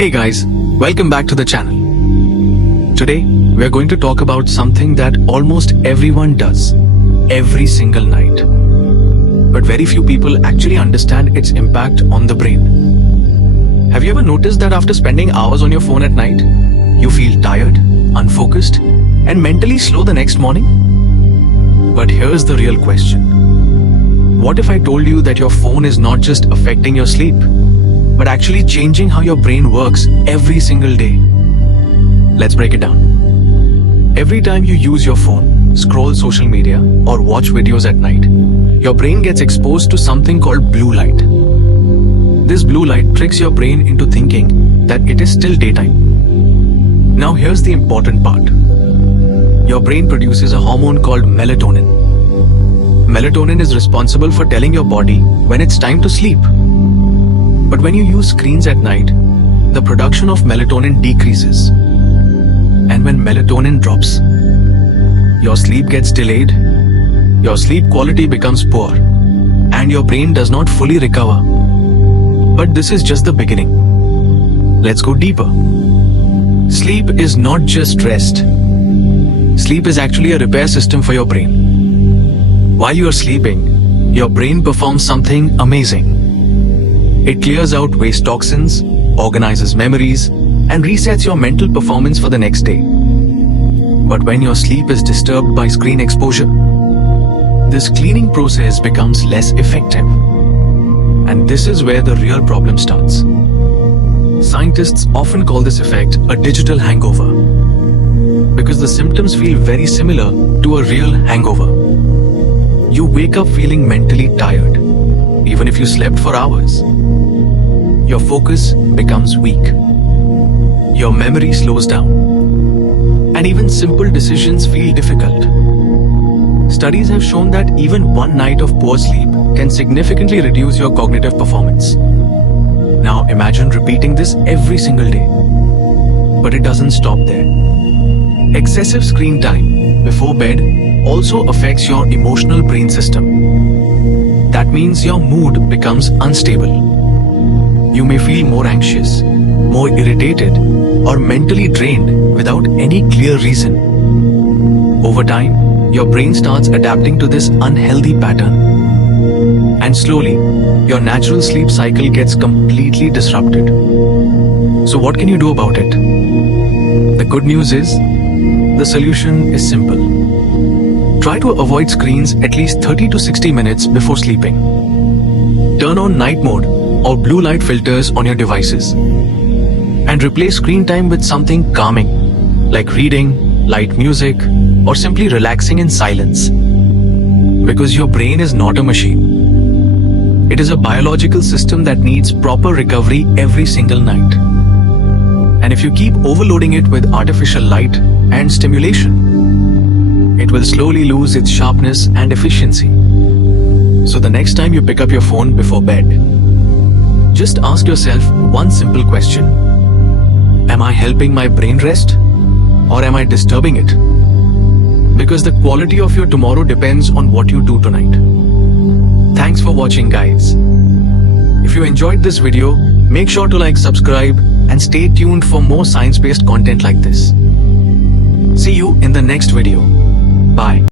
Hey guys, welcome back to the channel. Today, we are going to talk about something that almost everyone does every single night. But very few people actually understand its impact on the brain. Have you ever noticed that after spending hours on your phone at night, you feel tired, unfocused, and mentally slow the next morning? But here's the real question. What if I told you that your phone is not just affecting your sleep, but actually changing how your brain works every single day? Let's break it down. Every time you use your phone, scroll social media, or watch videos at night, your brain gets exposed to something called blue light. This blue light tricks your brain into thinking that it is still daytime. Now here's the important part. Your brain produces a hormone called melatonin. Melatonin is responsible for telling your body when it's time to sleep. But when you use screens at night, the production of melatonin decreases. And when melatonin drops, your sleep gets delayed, your sleep quality becomes poor, and your brain does not fully recover. But this is just the beginning. Let's go deeper. Sleep is not just rest. Sleep is actually a repair system for your brain. While you are sleeping, your brain performs something amazing. It clears out waste toxins, organizes memories, and resets your mental performance for the next day. But when your sleep is disturbed by screen exposure, this cleaning process becomes less effective. And this is where the real problem starts. Scientists often call this effect a digital hangover, because the symptoms feel very similar to a real hangover. You wake up feeling mentally tired, even if you slept for hours. Your focus becomes weak. Your memory slows down. And even simple decisions feel difficult. Studies have shown that even one night of poor sleep can significantly reduce your cognitive performance. Now imagine repeating this every single day. But it doesn't stop there. Excessive screen time before bed also affects your emotional brain system. That means your mood becomes unstable. You may feel more anxious, more irritated, or mentally drained without any clear reason. Over time, your brain starts adapting to this unhealthy pattern. And slowly, your natural sleep cycle gets completely disrupted. So what can you do about it? The good news is, the solution is simple. Try to avoid screens at least 30 to 60 minutes before sleeping. Turn on night mode or blue light filters on your devices. And replace screen time with something calming, like reading, light music, or simply relaxing in silence. Because your brain is not a machine. It is a biological system that needs proper recovery every single night. And if you keep overloading it with artificial light and stimulation, it will slowly lose its sharpness and efficiency. So the next time you pick up your phone before bed, just ask yourself one simple question. Am I helping my brain rest, or am I disturbing it? Because the quality of your tomorrow depends on what you do tonight. Thanks for watching, guys. If you enjoyed this video, make sure to like, subscribe, and stay tuned for more science-based content like this. See you in the next video. Bye.